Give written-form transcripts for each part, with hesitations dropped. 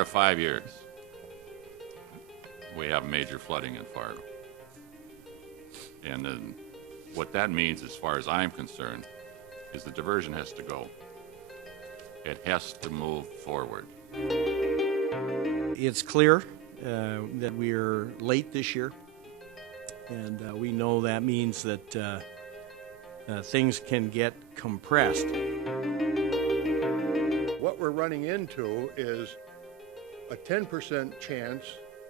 out of 5 years, we have major flooding in Fargo. And then what that means, as far as I'm concerned, is the diversion has to go. It has to move forward. It's clear that we're late this year, and we know that means that things can get compressed. What we're running into is a 10% chance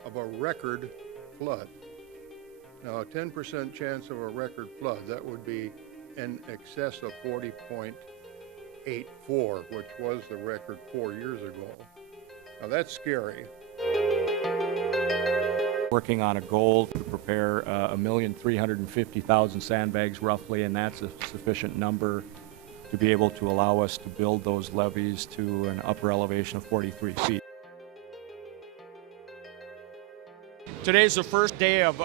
of a record flood. Now, a 10% chance of a record flood, that would be in excess of 40.84, which was the record 4 years ago. Now, that's scary. Working on a goal to prepare 1,350,000 sandbags roughly, and that's a sufficient number to be able to allow us to build those levees to an upper elevation of 43 feet. Today's the first day of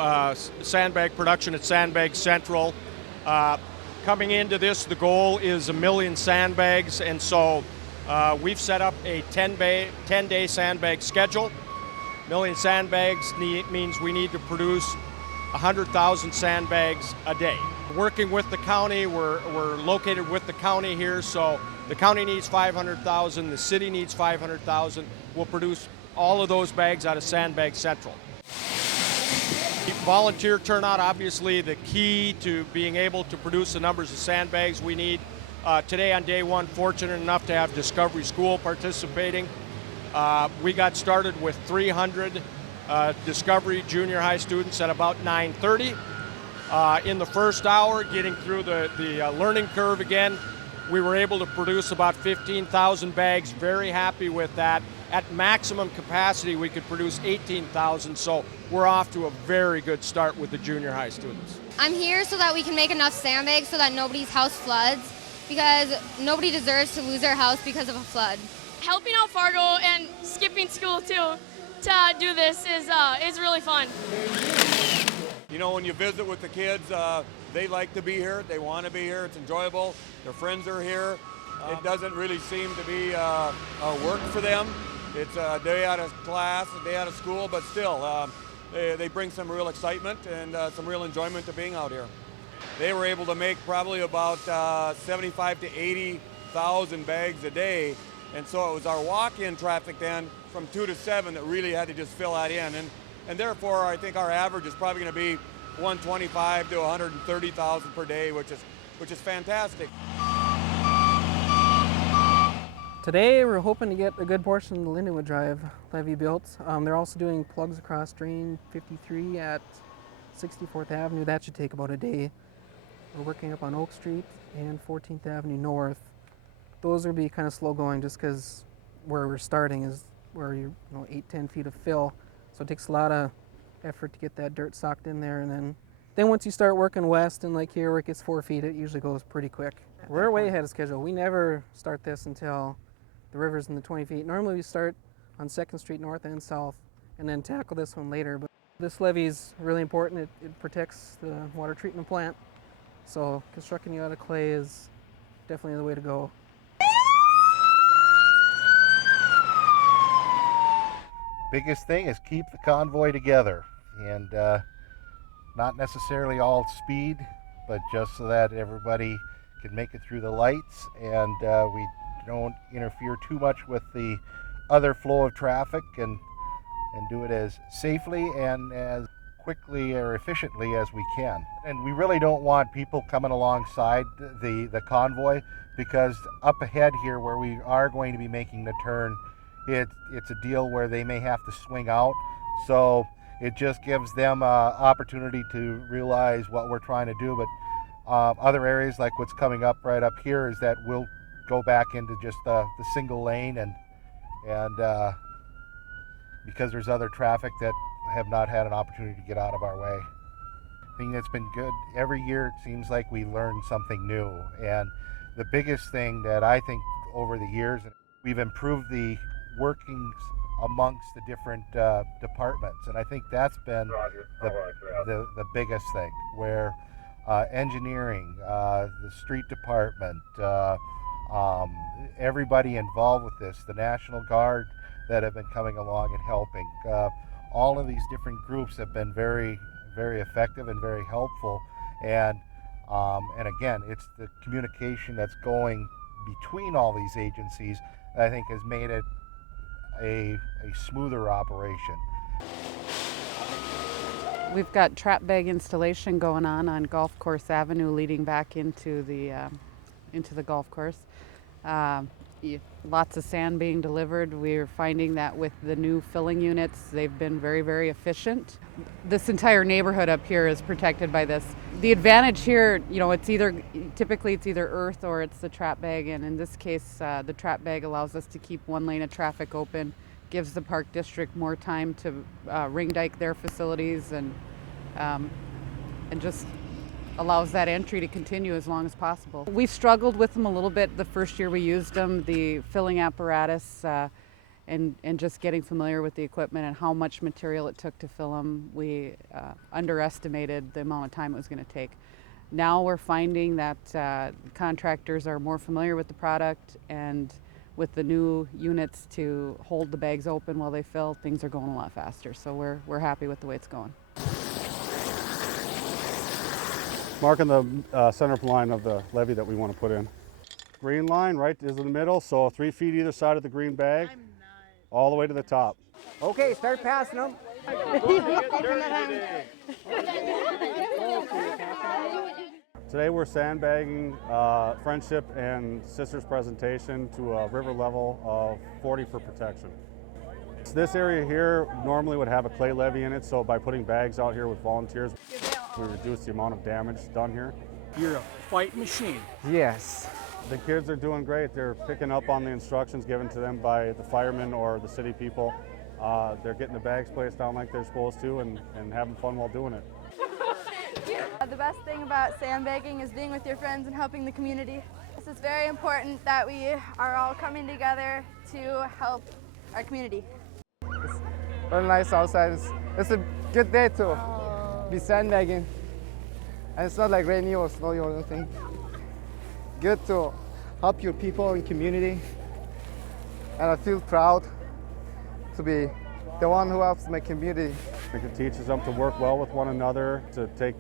sandbag production at Sandbag Central. Coming into this, the goal is 1 million sandbags, and so we've set up a 10-day sandbag schedule. 1 million sandbags means we need to produce 100,000 sandbags a day. Working with the county, we're located with the county here, so the county needs 500,000, the city needs 500,000. We'll produce all of those bags out of Sandbag Central. Volunteer turnout, obviously the key to being able to produce the numbers of sandbags we need. Today on day one, fortunate enough to have Discovery School participating. We got started with 300 Discovery junior high students at about 9:30. In the first hour, getting through the learning curve again, we were able to produce about 15,000 bags. Very happy with that. At maximum capacity, we could produce 18,000, so we're off to a very good start with the junior high students. I'm here so that we can make enough sandbags so that nobody's house floods, because nobody deserves to lose their house because of a flood. Helping out Fargo and skipping school too to do this is really fun. You know, when you visit with the kids, they like to be here, they want to be here, it's enjoyable, their friends are here. It doesn't really seem to be work for them. It's a day out of class, a day out of school, but still, they bring some real excitement and some real enjoyment to being out here. They were able to make probably about 75 to 80,000 bags a day, and so it was our walk-in traffic then from 2 to 7 that really had to just fill that in, and therefore I think our average is probably going to be 125 to 130,000 per day, which is fantastic. Today we're hoping to get a good portion of the Lindenwood Drive levee built. They're also doing plugs across Drain 53 at 64th Avenue. That should take about a day. We're working up on Oak Street and 14th Avenue North. Those will be kind of slow going just because where we're starting is where you're 8-10 feet of fill. So it takes a lot of effort to get that dirt socked in there, and then once you start working west and like here where it gets 4 feet, it usually goes pretty quick. We're way ahead of schedule. We never start this until the river's in the 20 feet. Normally we start on 2nd Street North and South and then tackle this one later. But this levee is really important. It protects the water treatment plant. So constructing it out of clay is definitely the way to go. Biggest thing is keep the convoy together, and not necessarily all speed, but just so that everybody can make it through the lights, and we don't interfere too much with the other flow of traffic, and do it as safely and as quickly or efficiently as we can. And we really don't want people coming alongside the convoy, because up ahead here where we are going to be making the turn, it's a deal where they may have to swing out, so it just gives them an opportunity to realize what we're trying to do. But other areas like what's coming up right up here is that we'll go back into just the single lane, and because there's other traffic that have not had an opportunity to get out of our way. The thing that's been good, every year it seems like we learn something new, and the biggest thing that I think over the years, we've improved the workings amongst the different departments, and I think that's been the biggest thing, where engineering, the street department, everybody involved with this, the National Guard, that have been coming along and helping. All of these different groups have been very, very effective and very helpful. And again, it's the communication that's going between all these agencies that I think has made it a smoother operation. We've got trap bag installation going on Golf Course Avenue leading back into the golf course. Lots of sand being delivered. We're finding that with the new filling units, they've been very, very efficient. This entire neighborhood up here is protected by this. The advantage here, you know, typically it's either earth or it's the trap bag, and in this case, the trap bag allows us to keep one lane of traffic open, gives the Park District more time to ring dike their facilities, and just allows that entry to continue as long as possible. We struggled with them a little bit the first year we used them, the filling apparatus, and just getting familiar with the equipment and how much material it took to fill them. We underestimated the amount of time it was going to take. Now we're finding that contractors are more familiar with the product, and with the new units to hold the bags open while they fill, things are going a lot faster. So we're happy with the way it's going. Marking the center line of the levee that we want to put in. Green line right is in the middle, so 3 feet either side of the green bag, all the way to the top. Okay, start passing them. Today we're sandbagging Friendship and Sisters presentation to a river level of 40 for protection. This area here normally would have a clay levee in it, so by putting bags out here with volunteers, we reduce the amount of damage done here. You're a fight machine. Yes. The kids are doing great. They're picking up on the instructions given to them by the firemen or the city people. They're getting the bags placed down like they're supposed to and having fun while doing it. The best thing about sandbagging is being with your friends and helping the community. It's very important that we are all coming together to help our community. It's very nice outside. It's a good day to be sandbagging. And it's not like rainy or snowy or anything. Good to help your people and community. And I feel proud to be the one who helps my community. I think it teaches them to work well with one another, to take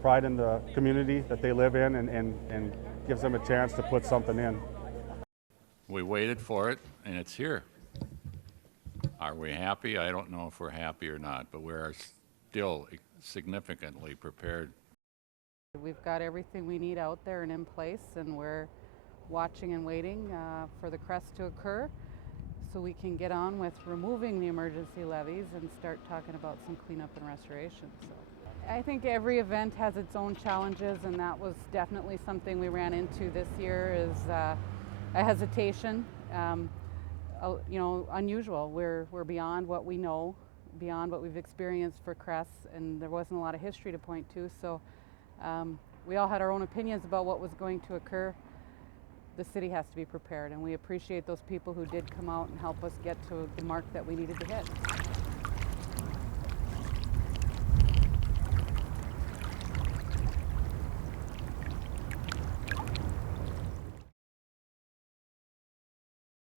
pride in the community that they live in, and gives them a chance to put something in. We waited for it, and it's here. Are we happy? I don't know if we're happy or not, but we're still significantly prepared. We've got everything we need out there and in place, and we're watching and waiting for the crest to occur so we can get on with removing the emergency levees and start talking about some cleanup and restoration. So I think every event has its own challenges, and that was definitely something we ran into this year, is a hesitation. You know, unusual. We're beyond what we know, beyond what we've experienced for crests, and there wasn't a lot of history to point to, so we all had our own opinions about what was going to occur. The city has to be prepared, and we appreciate those people who did come out and help us get to the mark that we needed to hit.